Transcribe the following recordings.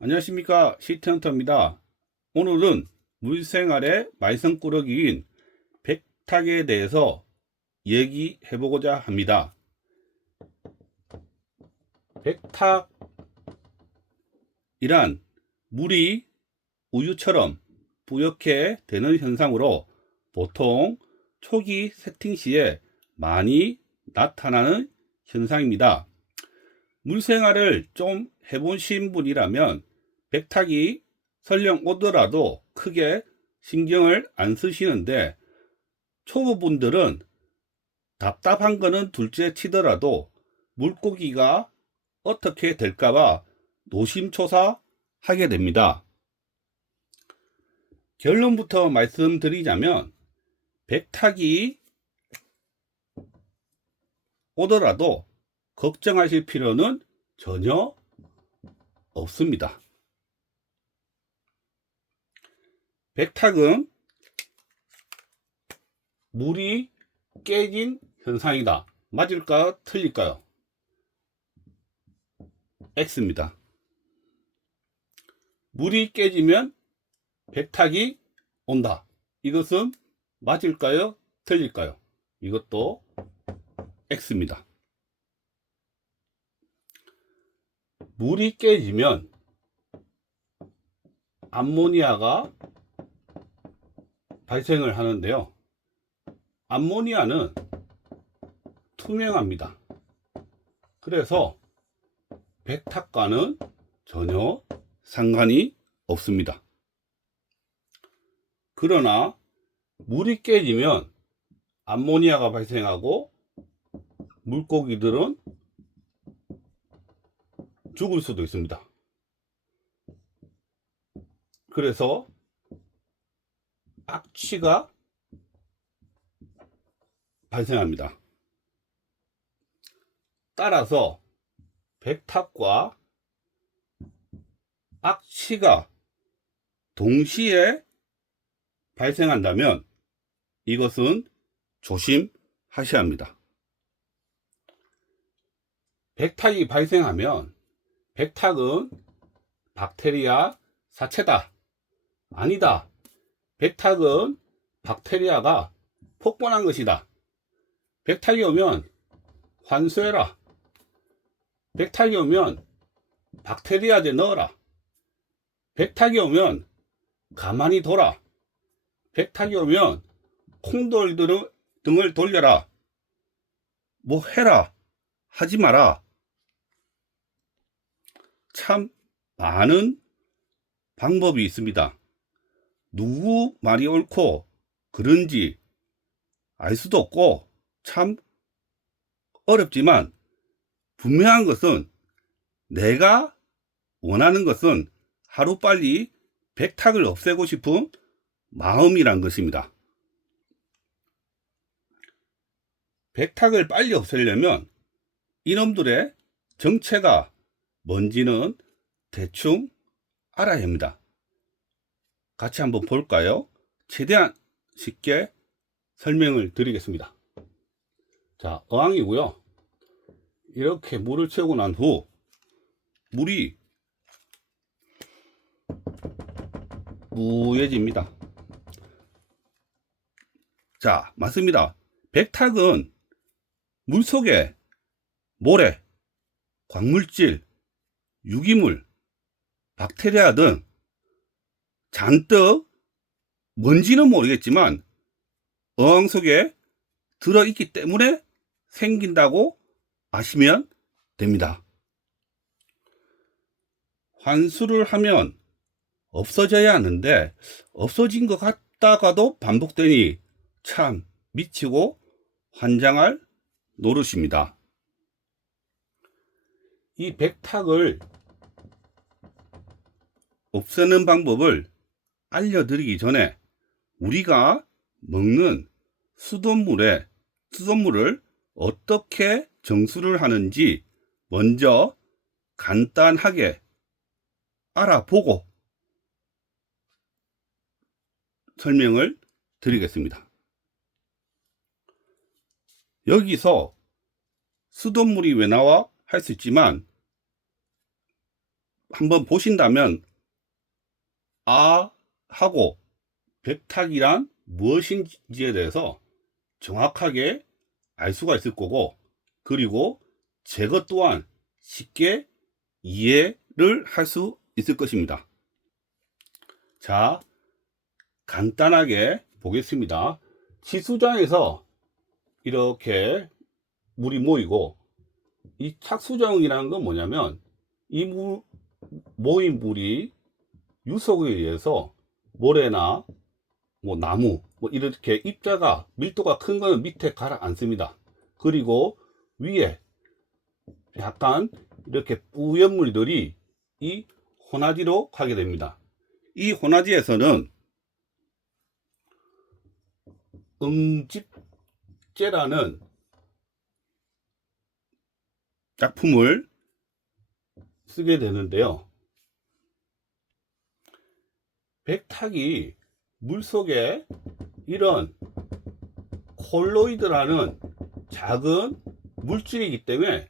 안녕하십니까, 시트헌터입니다. 오늘은 물생활의 말썽꾸러기인 백탁에 대해서 얘기해 보고자 합니다. 백탁이란 물이 우유처럼 뿌옇게 되는 현상으로 보통 초기 세팅 시에 많이 나타나는 현상입니다. 물생활을 좀 해보신 분이라면 백탁이 설령 오더라도 크게 신경을 안 쓰시는데, 초보분들은 답답한 거는 둘째 치더라도 물고기가 어떻게 될까봐 노심초사하게 됩니다. 결론부터 말씀드리자면, 백탁이 오더라도 걱정하실 필요는 전혀 없습니다. 백탁은 물이 깨진 현상이다. 맞을까요? 틀릴까요? X입니다. 물이 깨지면 백탁이 온다. 이것은 맞을까요? 틀릴까요? 이것도 X입니다. 물이 깨지면 암모니아가 발생을 하는데요. 암모니아는 투명합니다. 그래서 백탁과는 전혀 상관이 없습니다. 그러나 물이 깨지면 암모니아가 발생하고 물고기들은 죽을 수도 있습니다. 그래서 악취가 발생합니다. 따라서 백탁과 악취가 동시에 발생한다면 이것은 조심하셔야 합니다. 백탁이 발생하면 백탁은 박테리아 사체다. 아니다. 백탁은 박테리아가 폭번한 것이다. 백탁이 오면 환수해라. 백탁이 오면 박테리아제 넣어라. 백탁이 오면 가만히 둬라. 백탁이 오면 콩돌 등을 돌려라. 뭐 해라. 하지 마라. 참 많은 방법이 있습니다. 누구 말이 옳고 그른지 알 수도 없고 참 어렵지만, 분명한 것은 내가 원하는 것은 하루빨리 백탁을 없애고 싶은 마음이란 것입니다. 백탁을 빨리 없애려면 이놈들의 정체가 뭔지는 대충 알아야 합니다. 같이 한번 볼까요? 최대한 쉽게 설명을 드리겠습니다. 자, 어항이고요. 이렇게 물을 채우고 난 후 물이 무해집니다. 자, 맞습니다. 백탁은 물속에 모래, 광물질, 유기물, 박테리아 등 잔뜩, 뭔지는 모르겠지만 어항 속에 들어있기 때문에 생긴다고 아시면 됩니다. 환수를 하면 없어져야 하는데 없어진 것 같다가도 반복되니 참 미치고 환장할 노릇입니다. 이 백탁을 없애는 방법을 알려드리기 전에 우리가 먹는 수돗물을 어떻게 정수를 하는지 먼저 간단하게 알아보고 설명을 드리겠습니다. 여기서 수돗물이 왜 나와? 할 수 있지만 한번 보신다면 아 하고 백탁이란 무엇인지에 대해서 정확하게 알 수가 있을 거고, 그리고 제것 또한 쉽게 이해를 할 수 있을 것입니다. 자, 간단하게 보겠습니다. 치수장에서 이렇게 물이 모이고, 이 착수정이라는 건 뭐냐면 이 모인 물이 유속에 의해서 모래나 뭐 나무 뭐 이렇게 입자가 밀도가 큰 거는 밑에 가라앉습니다. 그리고 위에 약간 이렇게 뿌연 물들이 이 호나지로 가게 됩니다. 이 호나지에서는 응집제라는 작품을 쓰게 되는데요. 백탁이 물속에 이런 콜로이드라는 작은 물질이기 때문에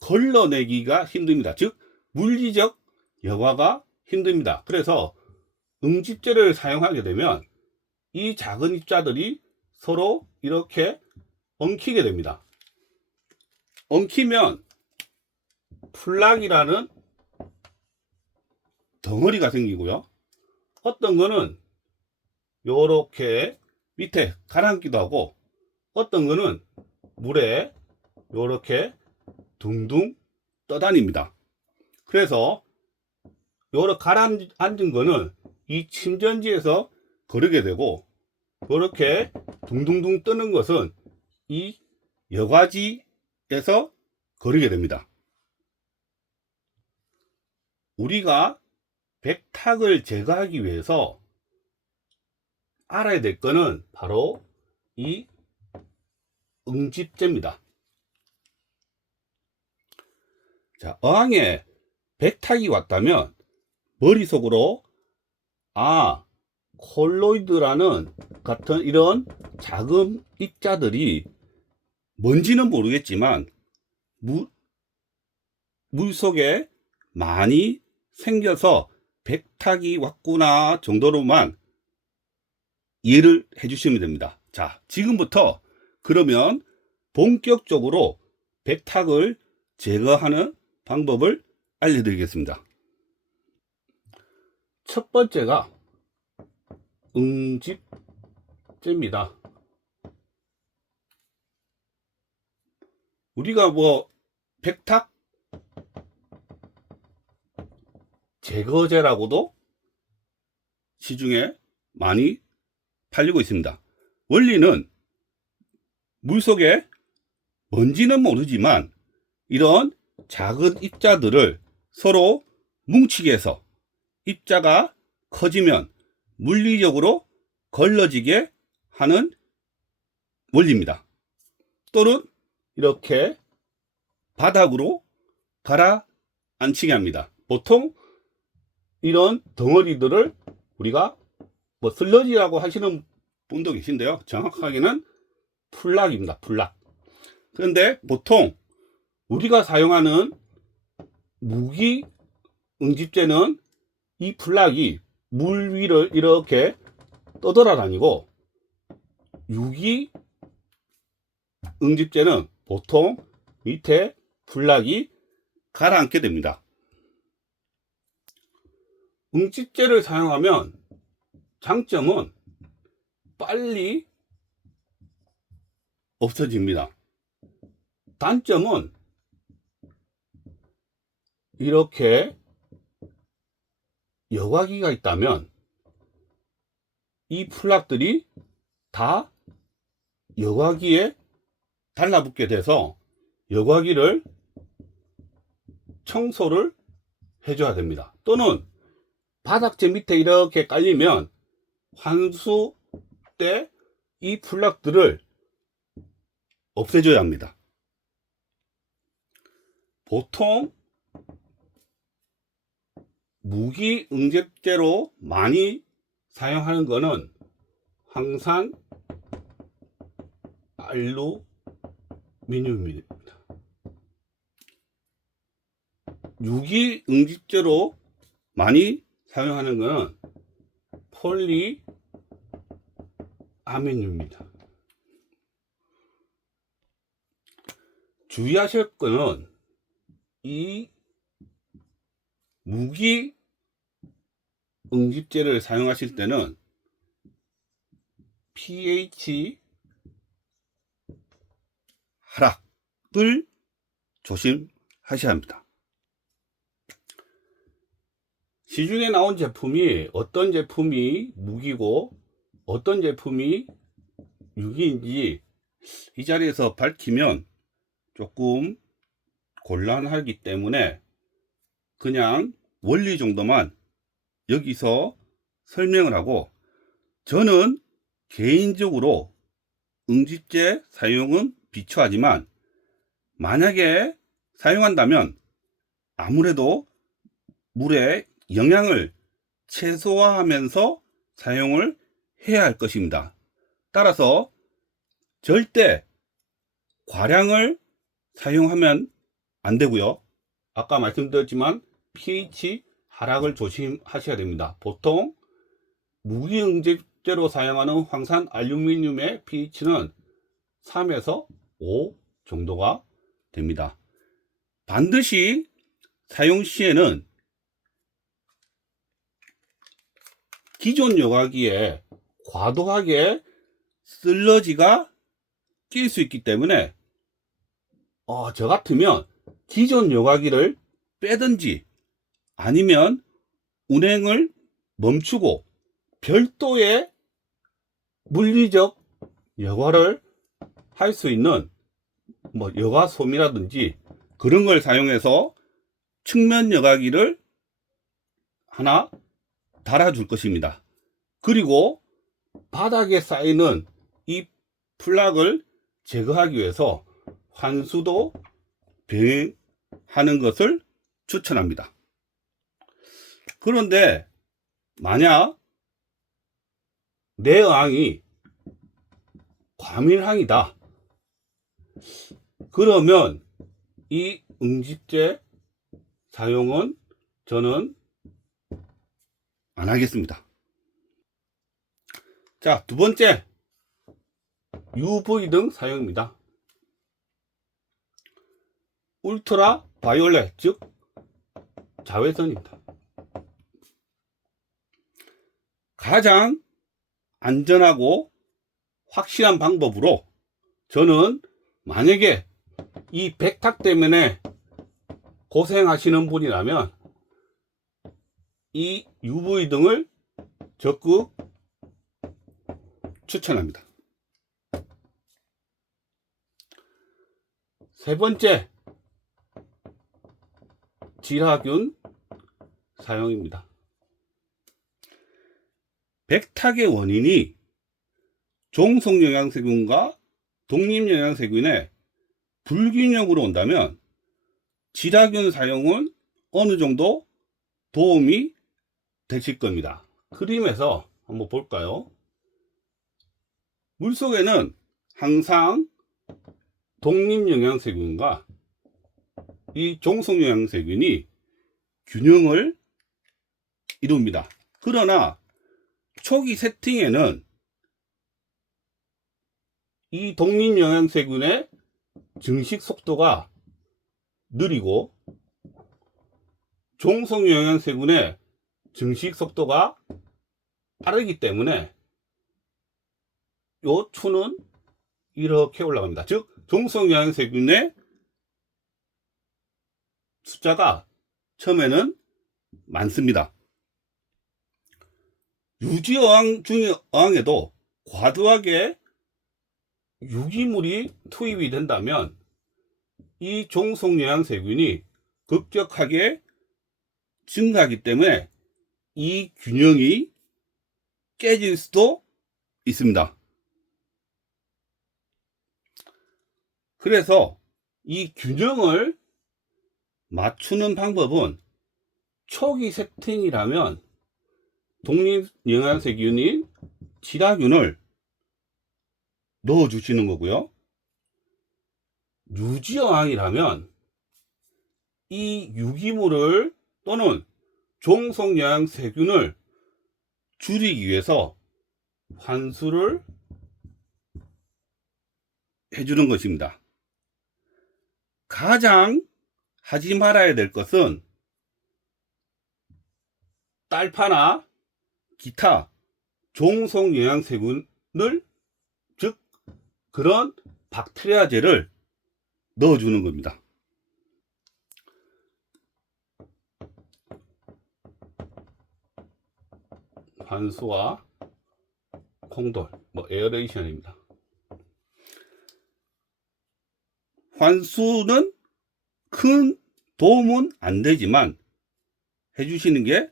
걸러내기가 힘듭니다. 즉 물리적 여과가 힘듭니다. 그래서 응집제를 사용하게 되면 이 작은 입자들이 서로 이렇게 엉키게 됩니다. 엉키면 플락이라는 덩어리가 생기고요. 어떤 거는 요렇게 밑에 가라앉기도 하고, 어떤 거는 물에 요렇게 둥둥 떠다닙니다. 그래서 요렇게 가라앉은 거는 이 침전지에서 거르게 되고, 요렇게 둥둥둥 뜨는 것은 이 여과지에서 거르게 됩니다. 우리가 백탁을 제거하기 위해서 알아야 될 거는 바로 이 응집제입니다. 자, 어항에 백탁이 왔다면 머릿속으로 콜로이드라는 같은 이런 작은 입자들이 뭔지는 모르겠지만 물속에 많이 생겨서 백탁이 왔구나 정도로만 이해를 해주시면 됩니다. 자, 지금부터 그러면 본격적으로 백탁을 제거하는 방법을 알려드리겠습니다. 첫 번째가 응집제입니다. 우리가 백탁 제거제라고도 시중에 많이 팔리고 있습니다. 원리는 물속에 뭔지는 모르지만 이런 작은 입자들을 서로 뭉치게 해서 입자가 커지면 물리적으로 걸러지게 하는 원리입니다. 또는 이렇게 바닥으로 가라앉히게 합니다. 보통 이런 덩어리들을 우리가 슬러지라고 하시는 분도 계신데요. 정확하게는 플락입니다. 플락. 그런데 보통 우리가 사용하는 무기 응집제는 이 플락이 물 위를 이렇게 떠돌아다니고, 유기 응집제는 보통 밑에 플락이 가라앉게 됩니다. 응집제를 사용하면 장점은 빨리 없어집니다. 단점은 이렇게 여과기가 있다면 이 플락들이 다 여과기에 달라붙게 돼서 여과기를 청소를 해줘야 됩니다. 또는 바닥재 밑에 이렇게 깔리면 환수 때 이 플락들을 없애줘야 합니다. 보통 무기 응집제로 많이 사용하는 것은 황산 알루미늄입니다. 유기 응집제로 많이 사용하는 것은 폴리아민유입니다. 주의하실 것은 이 무기 응집제를 사용하실 때는 pH 하락을 조심하셔야 합니다. 시중에 나온 제품이 어떤 제품이 무기고 어떤 제품이 유기인지 이 자리에서 밝히면 조금 곤란하기 때문에 그냥 원리 정도만 여기서 설명을 하고, 저는 개인적으로 응집제 사용은 비추하지만 만약에 사용한다면 아무래도 물에 영양을 최소화하면서 사용을 해야 할 것입니다. 따라서 절대 과량을 사용하면 안 되고요. 아까 말씀드렸지만 pH 하락을 조심하셔야 됩니다. 보통 무기응집제로 사용하는 황산 알루미늄의 pH는 3에서 5 정도가 됩니다. 반드시 사용 시에는 기존 여과기에 과도하게 슬러지가 낄 수 있기 때문에 저 같으면 기존 여과기를 빼든지 아니면 운행을 멈추고 별도의 물리적 여과를 할 수 있는 여과솜이라든지 그런 걸 사용해서 측면 여과기를 하나 달아줄 것입니다. 그리고 바닥에 쌓이는 이 플락을 제거하기 위해서 환수도 병행하는 것을 추천합니다. 그런데 만약 내 어항이 과밀항이다, 그러면 이 응집제 사용은 저는 안 하겠습니다. 자, 두 번째, UV 등 사용입니다. 울트라 바이올렛, 즉 자외선입니다. 가장 안전하고 확실한 방법으로 저는, 만약에 이 백탁 때문에 고생하시는 분이라면 이 UV 등을 적극 추천합니다. 세 번째, 지라균 사용입니다. 백탁의 원인이 종속영양세균과 독립영양세균의 불균형으로 온다면 지라균 사용은 어느 정도 도움이 되실 겁니다. 그림에서 한번 볼까요? 물속에는 항상 독립영양세균과 이 종속영양세균이 균형을 이룹니다. 그러나 초기 세팅에는 이 독립영양세균의 증식 속도가 느리고 종속영양세균의 증식 속도가 빠르기 때문에 요 추는 이렇게 올라갑니다. 즉 종속영양세균의 숫자가 처음에는 많습니다. 유지어항 중의 어항에도 과도하게 유기물이 투입이 된다면 이 종속영양세균이 급격하게 증가하기 때문에 이 균형이 깨질 수도 있습니다. 그래서 이 균형을 맞추는 방법은 초기 세팅이라면 독립영양세균인 지라균을 넣어 주시는 거고요. 유지어항이라면 이 유기물을 또는 종속영양세균을 줄이기 위해서 환수를 해주는 것입니다. 가장 하지 말아야 될 것은 딸파나 기타 종속영양세균을, 즉 그런 박테리아제를 넣어주는 겁니다. 환수와 콩돌, 에어레이션입니다. 환수는 큰 도움은 안 되지만 해주시는 게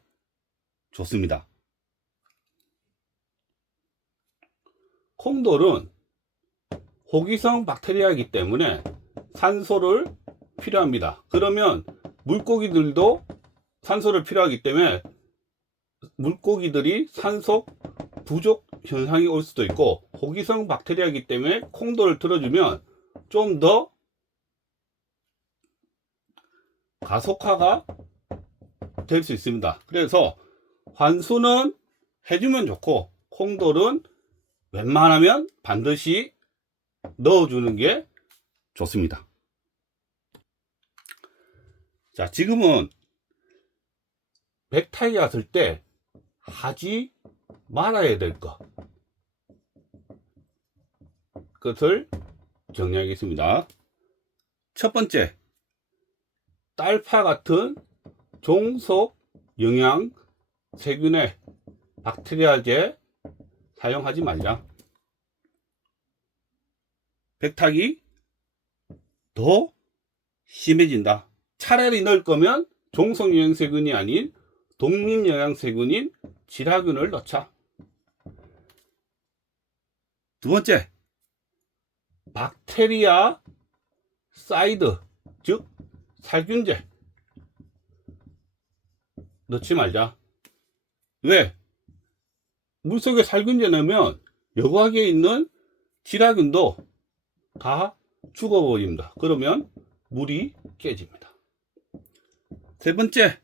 좋습니다. 콩돌은 호기성 박테리아이기 때문에 산소를 필요합니다. 그러면 물고기들도 산소를 필요하기 때문에 물고기들이 산소 부족 현상이 올 수도 있고, 호기성 박테리아이기 때문에 콩돌을 들어주면 좀 더 가속화가 될 수 있습니다. 그래서 환수는 해주면 좋고, 콩돌은 웬만하면 반드시 넣어주는 게 좋습니다. 자, 지금은 백타기 왔을 때 하지 말아야 될 것을 정리하겠습니다. 첫 번째, 딸파 같은 종속 영양 세균의 박테리아제 사용하지 말자. 백탁이 더 심해진다. 차라리 넣을 거면 종속영양세균이 아닌 독립영양세균인 지라균을 넣자. 두 번째, 박테리아 사이드, 즉 살균제 넣지 말자. 왜? 물속에 살균제 넣으면 여과기에 있는 지라균도 다 죽어버립니다. 그러면 물이 깨집니다. 세 번째,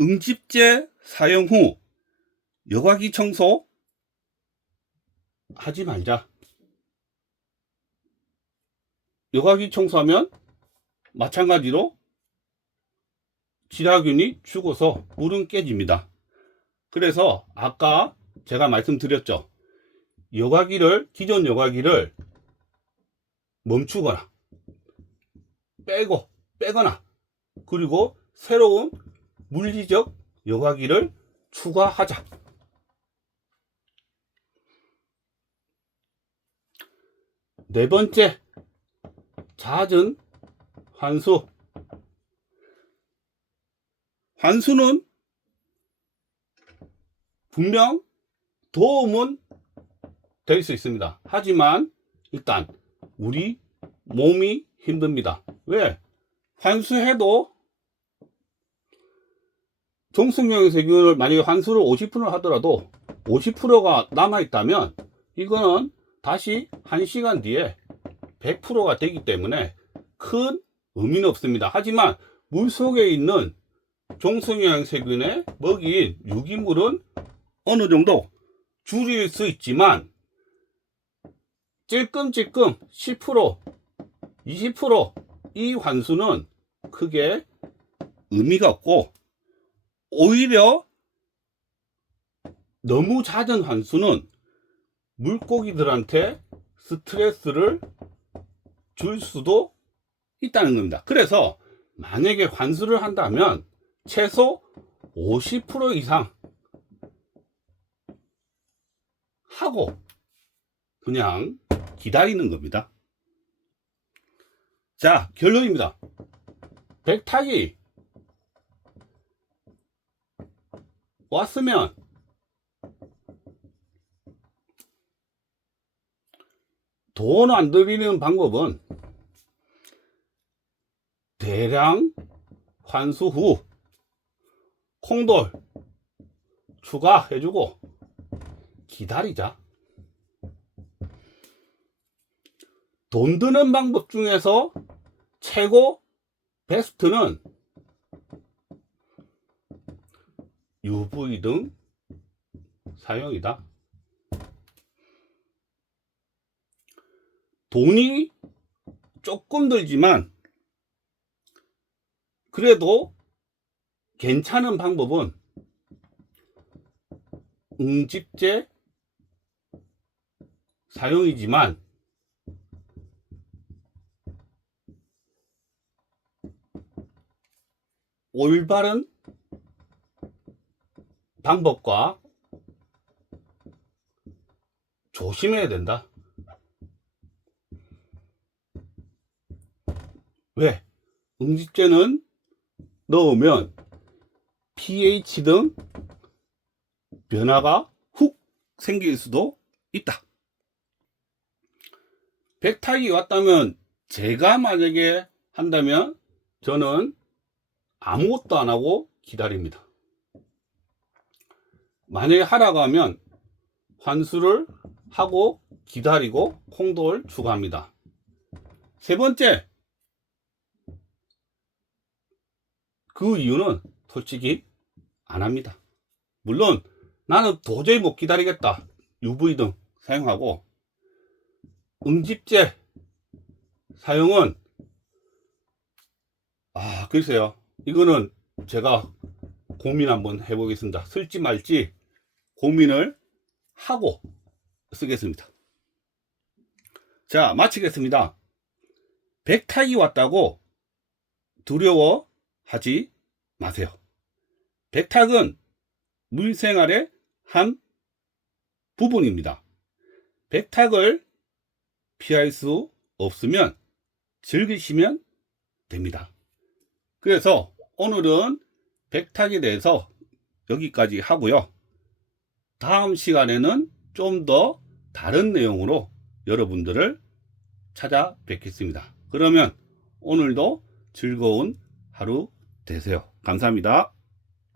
응집제 사용 후 여과기 청소 하지 말자. 여과기 청소하면 마찬가지로 지라균이 죽어서 물은 깨집니다. 그래서 아까 제가 말씀드렸죠. 기존 여과기를 멈추거나 빼거나, 그리고 새로운 물리적 여과기를 추가하자. 네 번째, 잦은 환수. 환수는 분명 도움은 될 수 있습니다. 하지만 일단 우리 몸이 힘듭니다. 왜? 환수해도 종속영양세균을 만약에 환수를 50% 하더라도 50%가 남아있다면 이거는 다시 1시간 뒤에 100%가 되기 때문에 큰 의미는 없습니다. 하지만 물속에 있는 종속영양세균의 먹이인 유기물은 어느 정도 줄일 수 있지만 찔끔찔끔 10%, 20%이 환수는 크게 의미가 없고, 오히려 너무 잦은 환수는 물고기들한테 스트레스를 줄 수도 있다는 겁니다. 그래서 만약에 환수를 한다면 최소 50% 이상 하고 그냥 기다리는 겁니다. 자, 결론입니다. 백탁이 왔으면 돈 안 들이는 방법은 대량 환수 후 콩돌 추가해주고 기다리자. 돈 드는 방법 중에서 최고 베스트는 UV 등 사용이다. 돈이 조금 들지만 그래도 괜찮은 방법은 응집제 사용이지만 올바른 방법과 조심해야 된다. 왜? 응집제는 넣으면 pH 등 변화가 훅 생길 수도 있다. 백탁이 왔다면 제가 만약에 한다면 저는 아무것도 안 하고 기다립니다. 만약에 하라고 하면 환수를 하고 기다리고 콩돌 추가합니다. 세 번째, 그 이유는 솔직히 안 합니다. 물론 나는 도저히 못 기다리겠다, UV 등 사용하고, 응집제 사용은 글쎄요, 이거는 제가 고민 한번 해보겠습니다. 쓸지 말지 고민을 하고 쓰겠습니다. 자, 마치겠습니다. 백탁이 왔다고 두려워하지 마세요. 백탁은 물생활의 한 부분입니다. 백탁을 피할 수 없으면 즐기시면 됩니다. 그래서 오늘은 백탁에 대해서 여기까지 하고요. 다음 시간에는 좀 더 다른 내용으로 여러분들을 찾아뵙겠습니다. 그러면 오늘도 즐거운 하루 되세요. 감사합니다.